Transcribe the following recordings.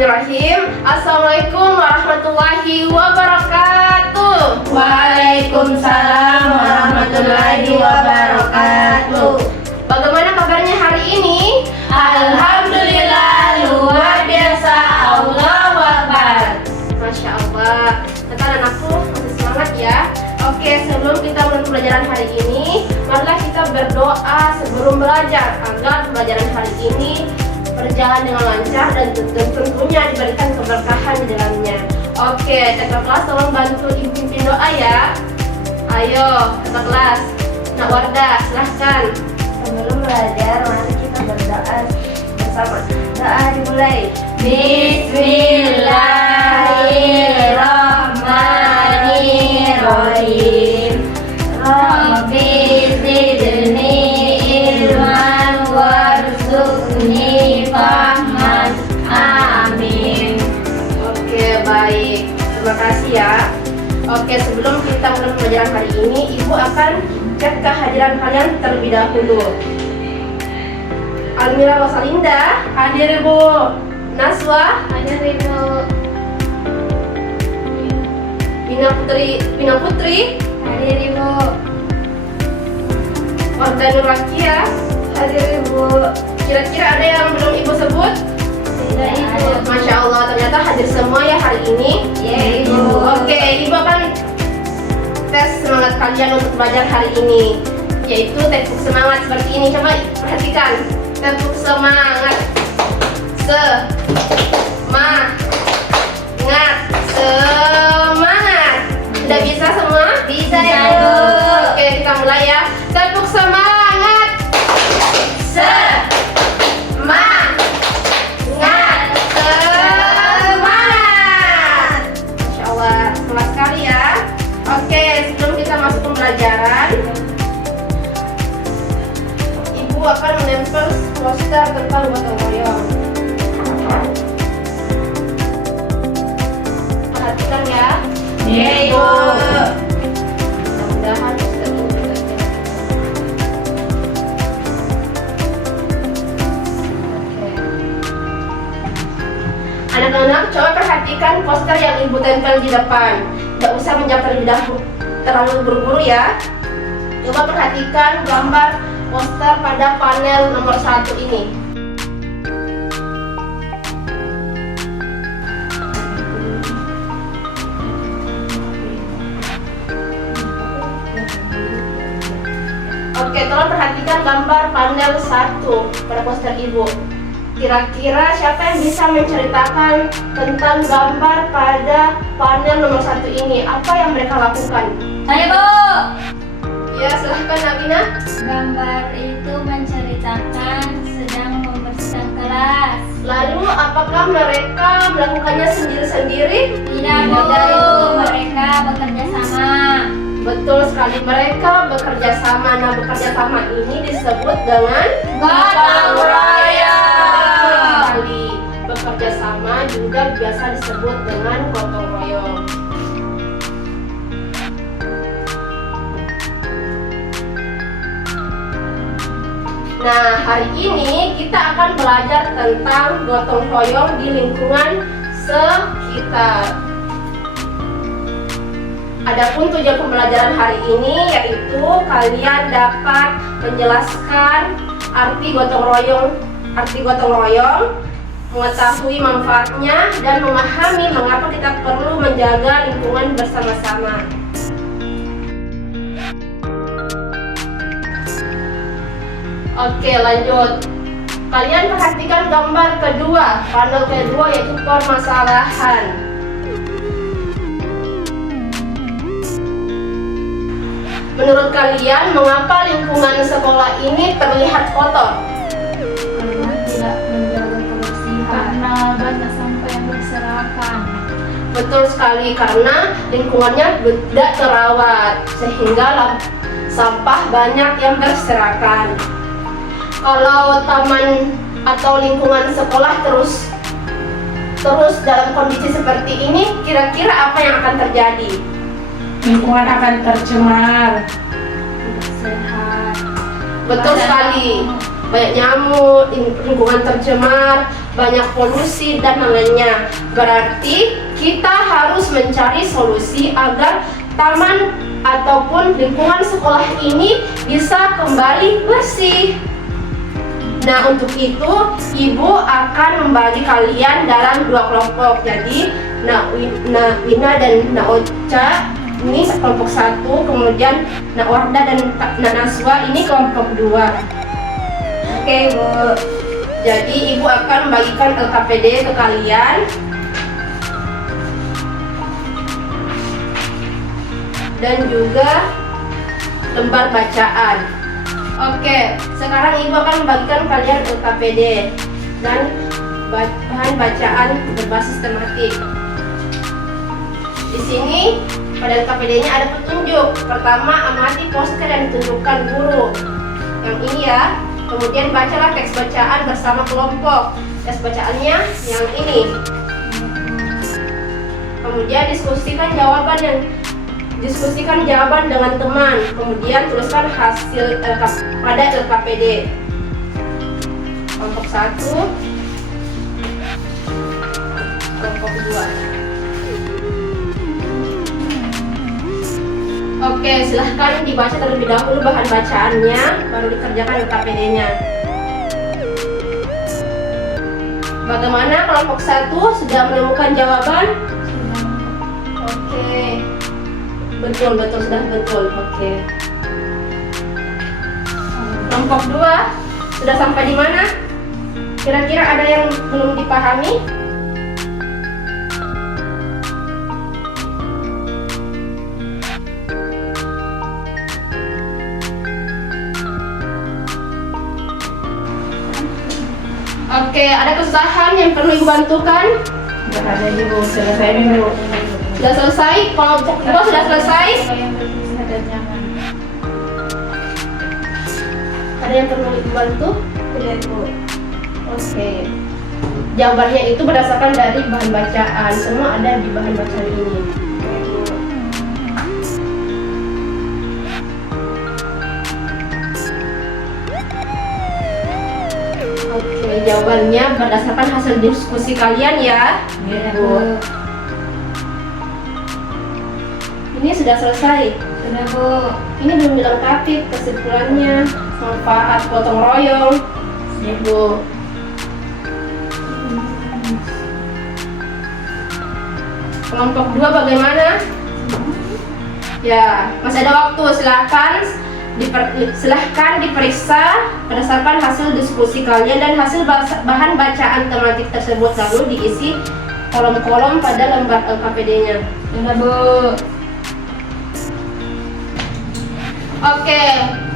Bismillahirrahmanirrahim. Assalamualaikum warahmatullahi wabarakatuh. Waalaikumsalam warahmatullahi wabarakatuh. Bagaimana kabarnya hari ini? Alhamdulillah, luar biasa. Allahu Akbar. Masya Allah. Kata anakku masih semangat ya. Oke, sebelum kita mulai pembelajaran hari ini, marilah kita berdoa sebelum belajar agar pembelajaran hari ini berjalan dengan lancar dan tentunya diberikan keberkahan di dalamnya. Oke, kakak kelas tolong bantu ibu pimpin doa ya. Ayo, kakak kelas. Nak Warda, silahkan. Sebelum belajar, mari kita berdoa bersama. Doa dimulai. Bismillahirrahmanirrahim. Rabbi zidni ilman warzuqni fahman. Amin. Oke, baik. Terima kasih ya. Oke, sebelum kita mulai pembelajaran hari ini, ibu akan cek kehadiran kalian terlebih dahulu. Almira Rosalinda, hadir ibu. Naswa, hadir ibu. Pina Putri, Hadir ibu. Warda Nurakia, hadir ibu. Kira-kira ada yang belum ibu sebut? Tidak ibu. Masya Allah, ternyata hadir semua ya hari ini. Ya ibu. Oke, ibu akan tes semangat kalian untuk belajar hari ini, yaitu tepuk semangat seperti ini. Coba perhatikan, tepuk semangat. Semangat. Sudah bisa semua? Bisa ibu. Oke, kita mulai ya. Tepuk semangat. Semangat. Semangat. Masya Allah, semangat sekali ya. Oke, sebelum kita masuk pembelajaran, ibu akan menempel poster tentang gotong royong. Perhatikan ya. Ya ibu. Mudah-mudahan poster ini terlihat. Oke. Anak-anak, coba perhatikan poster yang ibu tempel di depan. Tidak usah menjawab terlalu buru-buru ya. Coba perhatikan gambar poster pada panel nomor 1 ini. Oke, tolong perhatikan gambar panel 1 pada poster ibu. Kira-kira siapa yang bisa menceritakan tentang gambar pada panel nomor 1 ini? Apa yang mereka lakukan? Saya bu. Ya, silahkan Nabina. Gambar itu menceritakan sedang membersihkan kelas. Lalu, apakah mereka melakukannya sendiri-sendiri? Tidak bu. Mereka bekerja sama. Betul sekali, mereka bekerja sama. Nah, bekerja sama ini disebut dengan Gotong royong. Sekali. Bekerja sama juga biasa disebut dengan gotong royong. Nah, hari ini kita akan belajar tentang gotong royong di lingkungan sekitar. Adapun tujuan pembelajaran hari ini yaitu kalian dapat menjelaskan arti gotong royong, mengetahui manfaatnya dan memahami mengapa kita perlu menjaga lingkungan bersama-sama. Oke, lanjut. Kalian perhatikan gambar kedua, panel kedua yaitu permasalahan. Menurut kalian, mengapa lingkungan sekolah ini terlihat kotor? Karena tidak menjaga kebersihan. Karena banyak sampah yang berserakan. Betul sekali, karena lingkungannya tidak terawat sehingga sampah banyak yang berserakan. Kalau taman atau lingkungan sekolah terus dalam kondisi seperti ini, kira-kira apa yang akan terjadi? Lingkungan akan tercemar. Sehat. Betul sekali. Banyak nyamuk, lingkungan tercemar, banyak polusi dan lainnya. Berarti kita harus mencari solusi agar taman ataupun lingkungan sekolah ini bisa kembali bersih. Nah, untuk itu Ibu akan membagi kalian dalam 2 kelompok. Jadi, Wina dan Ocha ini kelompok 1, kemudian Wardah dan Naswa ini kelompok 2. Oke, Bu. Jadi Ibu akan membagikan LKPD ke kalian. Dan juga lembar bacaan. Oke, sekarang Ibu akan membagikan kalian LKPD dan bahan bacaan berbasis tematik. Di sini pada LKPD-nya ada petunjuk. Pertama, amati poster yang ditunjukkan guru. Yang ini ya. Kemudian bacalah teks bacaan bersama kelompok. Teks bacaannya yang ini. Kemudian diskusikan jawaban dengan teman. Kemudian tuliskan hasil pada LKPD. Kelompok 1, kelompok 2. Oke, silahkan dibaca terlebih dahulu bahan bacaannya, baru dikerjakan LKPD-nya. Bagaimana kelompok 1 sudah menemukan jawaban? Oke. Betul, sudah betul. Oke. Kelompok 2 sudah sampai di mana? Kira-kira ada yang belum dipahami? Oke, ada kesusahan yang perlu Ibu bantukan? Nggak ada Ibu, selesai dulu. Sudah selesai? Kelompok 2 sudah selesai? Yang berpisah dan nyaman. Ada yang perlu Ibu bantu? Tidak, Bu. Oke. Jawabannya itu berdasarkan dari bahan bacaan. Semua ada di bahan bacaan ini. Oke, jawabannya berdasarkan hasil diskusi kalian ya. Iya, Bu. Ini sudah selesai. Sudah, Bu. Ini belum dilengkapi kesimpulannya. Manfaat gotong royong. Ibu. Kelompok 2 bagaimana? Ya, masih ada waktu. Silahkan diperiksa berdasarkan hasil diskusi kalian dan hasil bahan bacaan tematik tersebut, lalu diisi kolom-kolom pada lembar LKPD-nya. Sudah, Bu. Oke,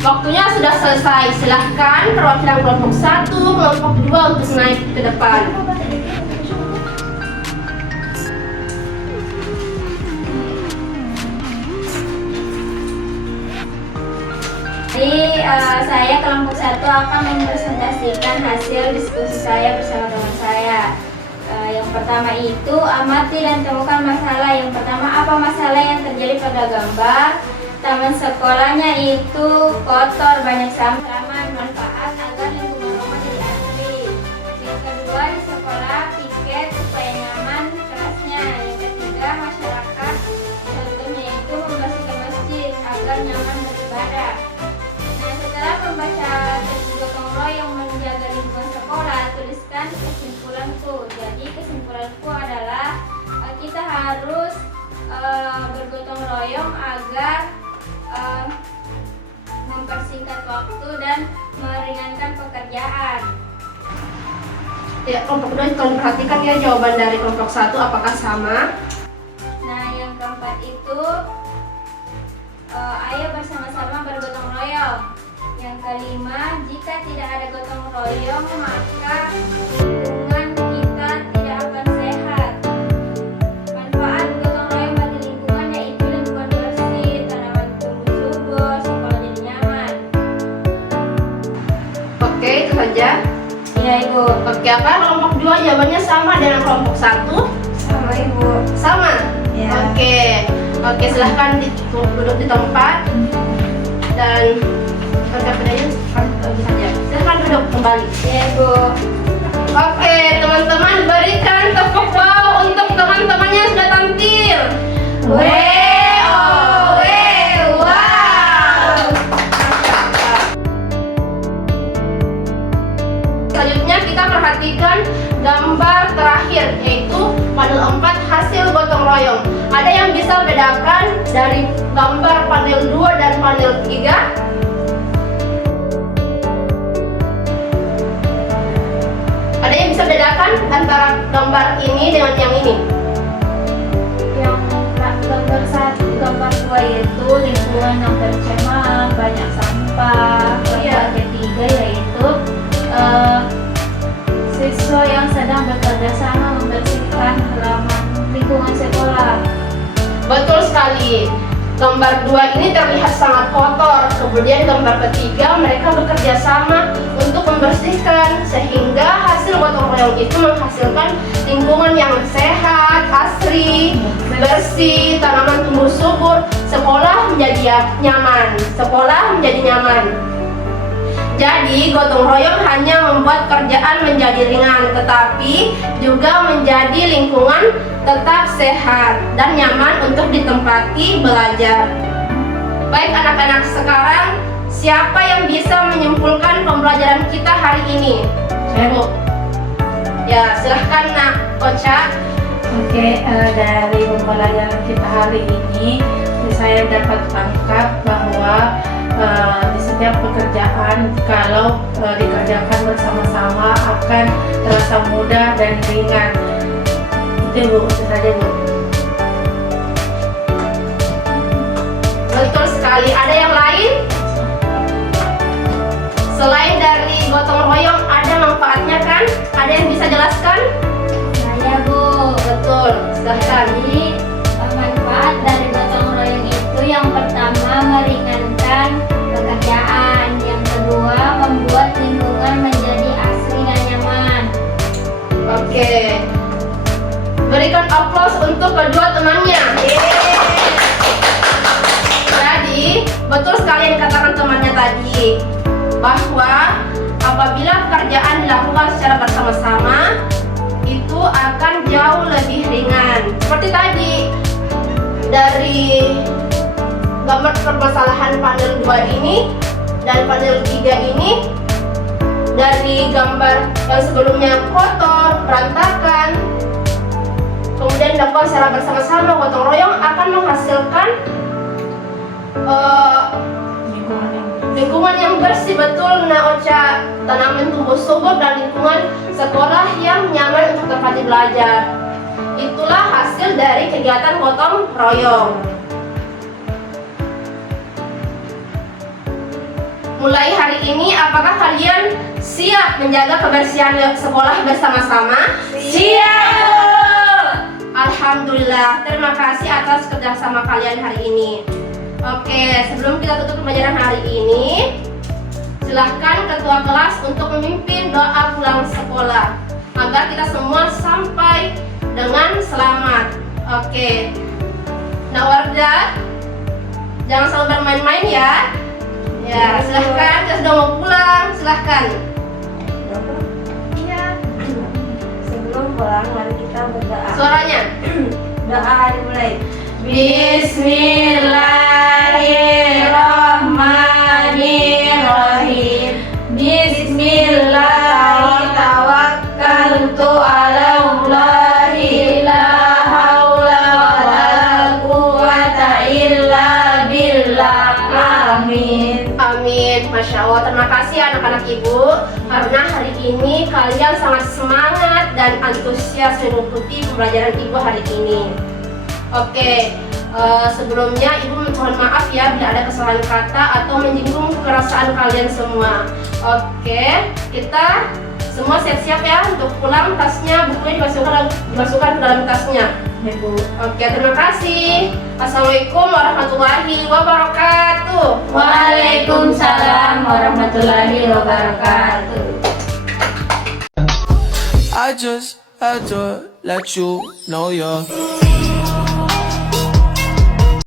waktunya sudah selesai. Silahkan perwakilan kelompok 1, kelompok 2 untuk naik ke depan. Jadi saya kelompok 1 akan mempresentasikan hasil diskusi saya bersama teman saya. Yang pertama itu amati dan temukan masalah. Yang pertama, apa masalah yang terjadi pada gambar? Taman sekolahnya itu kotor, banyak sampah, manfaat agar lingkungan rumah jadi asri. Yang kedua, di sekolah piket supaya nyaman kelasnya. Yang ketiga, masyarakat contohnya itu membersihkan masjid agar nyaman beribadah. Setelah membaca teks gotong royong menjaga lingkungan sekolah, tuliskan kesimpulanku. Jadi kesimpulanku adalah kita harus bergotong royong agar mempersingkat waktu dan meringankan pekerjaan. Ya, kelompok 2 kalau diperhatikan ya jawaban dari kelompok 1 apakah sama? Nah, yang keempat itu ayo bersama-sama bergotong royong. Yang kelima, jika tidak ada gotong royong maka lingkungan kita tidak akan sehat. Manfaat gotong royong bagi lingkungan yaitu lingkungan bersih, tanaman tumbuh subur, sekolah jadi nyaman. Oke, itu saja. Iya, Ibu. Oke, apa kelompok 2 jawabannya sama dengan kelompok 1? Sama, Ibu. Sama? Ya. Oke, silahkan duduk di tempat dan LKPD-nya saja. Silahkan duduk kembali. Iya, Ibu. Oke, teman-teman berikan tepuk wow untuk teman-temannya yang sudah tampil. Wow. Selanjutnya kita perhatikan gambar terakhir, yaitu panel 4 hasil gotong royong. Ada yang bisa bedakan dari gambar panel 2 dan panel 3? Ada yang bisa bedakan antara gambar ini dengan yang ini? Yang gambar 2 itu lingkungan yang tercemar, banyak sampah. Gambar ketiga yaitu siswa yang sedang bekerja sama membersihkan halaman lingkungan sekolah. Betul sekali. Gambar 2 ini terlihat sangat kotor. Kemudian gambar ketiga mereka bekerja sama untuk membersihkan, sehingga hasil gotong royong itu menghasilkan lingkungan yang sehat, asri, bersih, tanaman tumbuh subur, sekolah menjadi nyaman. Jadi gotong royong hanya membuat kerjaan menjadi ringan, tetapi juga menjadi lingkungan tetap sehat dan nyaman untuk ditempati belajar. Baik anak-anak, sekarang siapa yang bisa menyimpulkan pembelajaran kita hari ini? Saya, Bu. Ya, silahkan Nak Ocha. Oke, dari pembelajaran kita hari ini saya dapat tangkap bahwa di setiap pekerjaan kalau dikerjakan bersama-sama akan terasa mudah dan ringan. Itu Bu, itu saja Bu. Betul sekali. Ada yang lain? Selain dari gotong royong, ada manfaatnya kan? Ada yang bisa jelaskan? Saya, Bu. Betul, silahkan. Jadi manfaat dari gotong royong itu yang pertama meringankan pekerjaan, yang kedua membuat lingkungan menjadi asri dan nyaman. Oke. Berikan aplaus untuk kedua temannya. Jadi, betul sekali yang dikatakan temannya tadi, bahwa apabila pekerjaan dilakukan secara bersama-sama, itu akan jauh lebih ringan. Seperti tadi, dari gambar permasalahan panel 2 ini dan panel 3 ini, dari gambar yang sebelumnya kotor, berantakan, kemudian dilakukan secara bersama-sama gotong royong akan menghasilkan lingkungan yang bersih. Betul Nak Ocha, tanaman tumbuh subur dan lingkungan sekolah yang nyaman untuk tempat belajar. Itulah hasil dari kegiatan gotong royong. Mulai hari ini, apakah kalian siap menjaga kebersihan sekolah bersama-sama? Siap! Alhamdulillah, terima kasih atas kerjasama kalian hari ini. Oke, sebelum kita tutup pembelajaran hari ini, silahkan ketua kelas untuk memimpin doa pulang sekolah agar kita semua sampai dengan selamat. Oke, Nak Wardah, jangan selalu bermain-main ya. Ya, silahkan, kita sudah mau pulang, silahkan. Iya. Sebelum pulang, mari kita berdoa. Suaranya. Doa dimulai. Bismillahirrahmanirrahim. Bismillahirrahmanirrahim. Alallahi la haula wala quwata illa billah. Amin. Amin. Masya Allah, terima kasih anak-anak ibu, karena hari ini kalian sangat semangat dan antusias mengikuti pembelajaran ibu hari ini. Oke, sebelumnya ibu mohon maaf ya bila ada kesalahan kata atau menyinggung perasaan kalian semua. Oke, kita semua siap-siap ya untuk pulang. Tasnya, bukunya dimasukkan ke dalam tasnya. Ya Bu. Oke, terima kasih. Assalamualaikum warahmatullahi wabarakatuh. Waalaikumsalam warahmatullahi wabarakatuh. I just had to let you know you're